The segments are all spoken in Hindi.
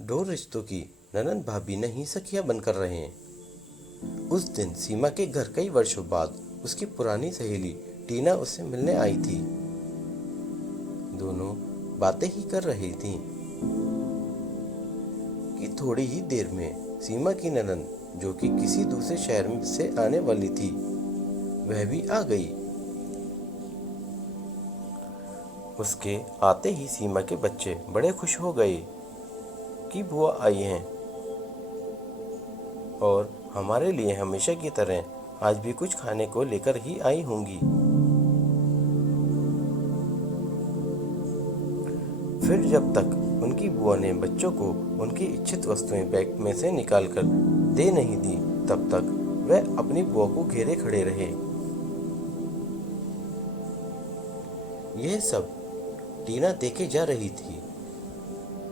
दो रिश्तों की ननंद भाभी नहीं सखियां बनकर रहे। उस दिन सीमा के घर कई वर्षों बाद उसकी पुरानी सहेली टीना उससे मिलने आई थी। दोनों बातें ही कर रही थीं कि थोड़ी ही देर में सीमा की ननंद, जो कि किसी दूसरे शहर से आने वाली थी, वह भी आ गई। उसके आते ही सीमा के बच्चे बड़े खुश हो गए कि बुआ आई हैं और हमारे लिए हमेशा की तरह आज भी कुछ खाने को लेकर ही आई होंगी। फिर जब तक उनकी बुआ ने बच्चों को उनकी इच्छित वस्तुएं बैग में से निकालकर दे नहीं दी, तब तक वह अपनी बुआ को घेरे खड़े रहे। यह सब टीना देखे जा रही थी।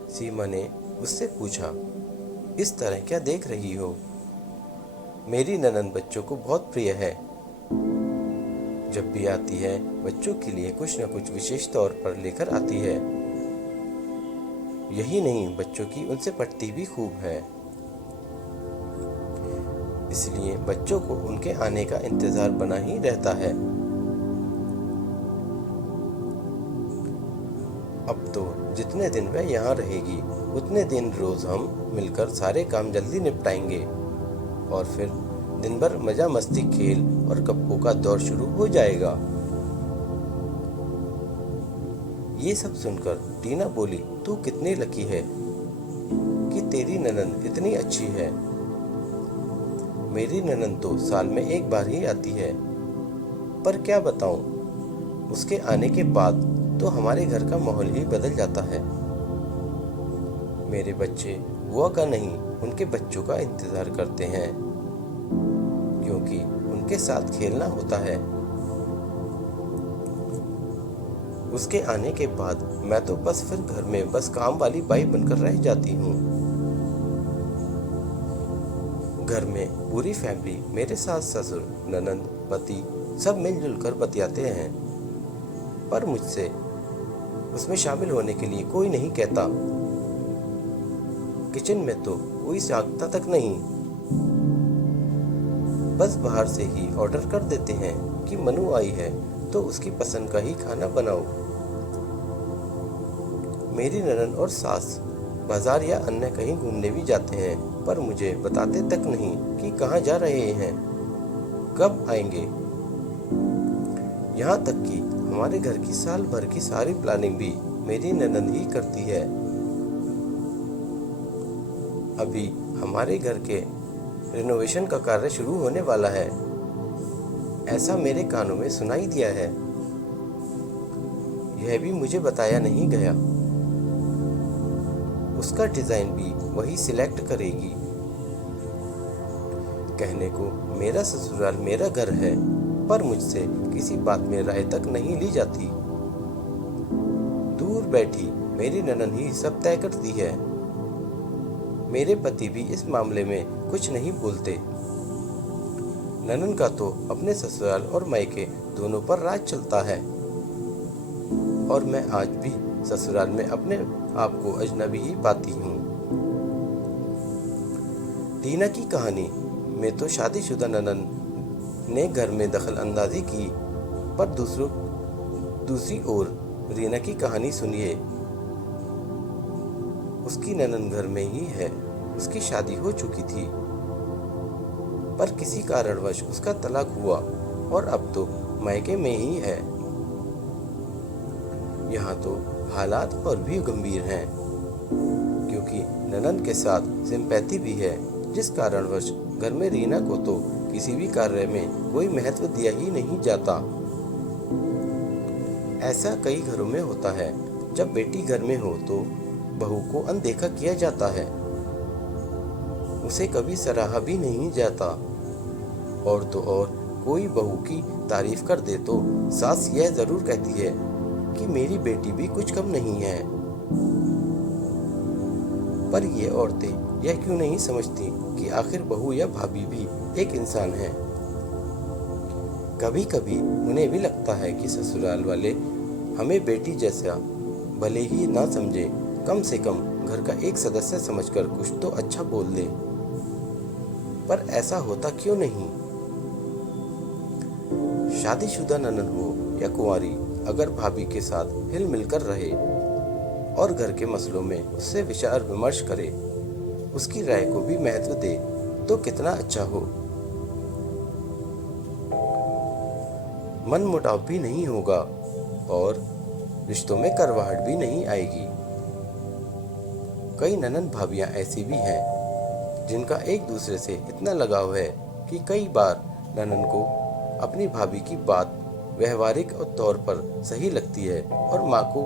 सीमा ने उससे पूछा, इस तरह क्या देख रही हो? मेरी ननंद बच्चों को बहुत प्रिय है। जब भी आती है बच्चों के लिए कुछ न कुछ विशेष तौर पर लेकर आती है। यही नहीं, बच्चों की उनसे पटती भी खूब है। इसलिए बच्चों को उनके आने का इंतजार बना ही रहता है। अब तो जितने दिन वह यहाँ रहेगी उतने दिन रोज हम मिलकर सारे काम जल्दी निपटाएंगे और फिर दिन भर मजा मस्ती, खेल और गप्पों का दौर शुरू हो जाएगा। ये सब सुनकर टीना बोली, तू कितनी लकी है कि तेरी ननंद इतनी अच्छी है। मेरी ननंद तो साल में एक बार ही आती है, पर क्या बताऊं, उसके आने के बाद तो हमारे घर का माहौल ही बदल जाता है। मेरे बच्चे बुआ का नहीं, उनके बच्चों का इंतजार करते हैं, क्योंकि उनके साथ खेलना होता है। उसके आने के बाद मैं तो बस फिर घर में बस काम वाली बाई बनकर रह जाती हूँ। घर में पूरी फैमिली, मेरे सास ससुर, ननंद, पति सब मिलजुल कर बतियाते हैं, पर मुझसे उसमें शामिल होने के लिए कोई नहीं कहता। किचन में तो कोई झांकता तक नहीं। बस बाहर से ही ऑर्डर कर देते हैं कि मनु आई है तो उसकी पसंद का ही खाना बनाओ। मेरी ननंद और सास बाजार या अन्य कहीं घूमने भी जाते हैं, पर मुझे बताते तक नहीं कि कहाँ जा रहे हैं, कब आएंगे। यहाँ तक कि हमारे घर की साल भर की सारी प्लानिंग भी मेरी ननंद ही करती है। अभी हमारे घर के रिनोवेशन का कार्य शुरू होने वाला है, ऐसा मेरे कानों में सुनाई दिया है। यह भी मुझे बताया नहीं गया। उसका डिजाइन भी वही सिलेक्ट करेगी। कहने को मेरा ससुराल मेरा घर है, पर मुझसे किसी बात में राय तक नहीं ली जाती। दूर बैठी मेरी ननंद ही सब तय करती है। मेरे पति भी इस मामले में कुछ नहीं बोलते। ननंद का तो अपने ससुराल और मायके दोनों पर राज चलता है, और मैं आज भी ससुराल में अपने आप को अजनबी ही पाती हूँ। टीना की कहानी में तो शादीशुदा ननंद ने घर में दखल अंदाजी की, पर दूसरी ओर रीना की कहानी सुनिए। उसकी ननंद घर में ही है, उसकी शादी हो चुकी थी, पर किसी कारणवश उसका तलाक हुआ और अब तो मायके में ही है। यहाँ तो हालात और भी गंभीर हैं, क्योंकि ननंद के साथ सिंपैथी भी है, जिस कारणवश घर में रीना को तो किसी भी कार्य में कोई महत्व दिया ही नहीं जाता। ऐसा कई घरों में होता है। जब बेटी घर में हो तो बहू को अनदेखा किया जाता है, उसे कभी सराहा भी नहीं जाता। और तो और कोई बहू की तारीफ कर दे तो सास यह जरूर कहती है कि मेरी बेटी भी कुछ कम नहीं है। पर ये औरतें यह क्यों नहीं समझती कि आखिर बहू या भाभी भी एक इंसान है। कभी कभी उन्हें भी लगता है कि ससुराल वाले हमें बेटी जैसा भले ही ना समझे, कम से कम घर का एक सदस्य समझकर कुछ तो अच्छा बोल दे, पर ऐसा होता क्यों नहीं? शादीशुदा ननद हो या कुंवारी, अगर भाभी के साथ हिल मिलकर रहे और घर के मसलों में उससे विचार विमर्श करे, उसकी राय को भी महत्व दे, तो कितना अच्छा हो। मन मुटाव भी नहीं होगा और रिश्तों में करवाहट भी नहीं आएगी। कई ननद भाभियां ऐसी भी हैं जिनका एक दूसरे से इतना लगाव है कि कई बार ननद को अपनी भाभी की बात व्यवहारिक तौर पर सही लगती है और माँ को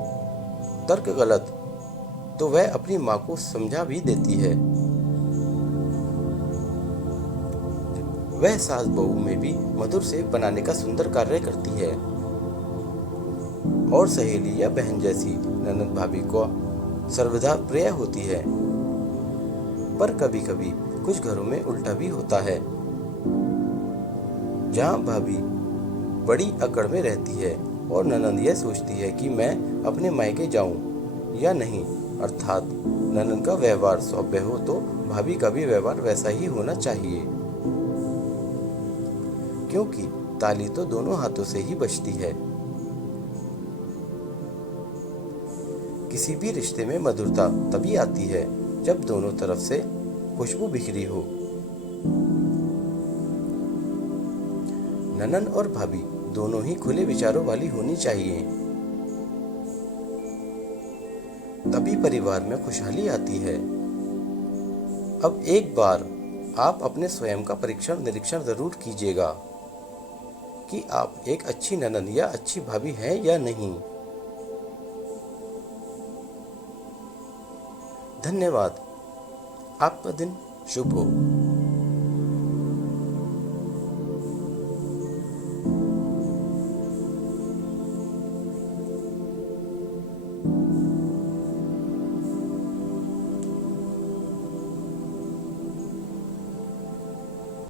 तर्क गलत, तो वह अपनी माँ को समझा भी देती है। वह सास बहू में भी मधुर से बनाने का सुंदर कार्य करती है और सहेली या बहन जैसी ननद भाभी को सर्वदा प्रिय होती है। पर कभी कभी कुछ घरों में उल्टा भी होता है, जहां भाभी बड़ी अकड़ में रहती है और ननद यह सोचती है कि मैं अपने मायके जाऊं या नहीं, अर्थात ननद का व्यवहार सौम्य हो तो भाभी का भी व्यवहार वैसा ही होना चाहिए, क्योंकि ताली तो दोनों हाथों से ही बजती है। किसी भी रिश्ते में मधुरता तभी आती है जब दोनों तरफ से खुशबू बिखरी हो। ननद और भाभी दोनों ही खुले विचारों वाली होनी चाहिए, तभी परिवार में खुशहाली आती है। अब एक बार आप अपने स्वयं का परीक्षण निरीक्षण जरूर कीजिएगा कि आप एक अच्छी ननद या अच्छी भाभी हैं या नहीं। धन्यवाद। आपका दिन शुभ हो।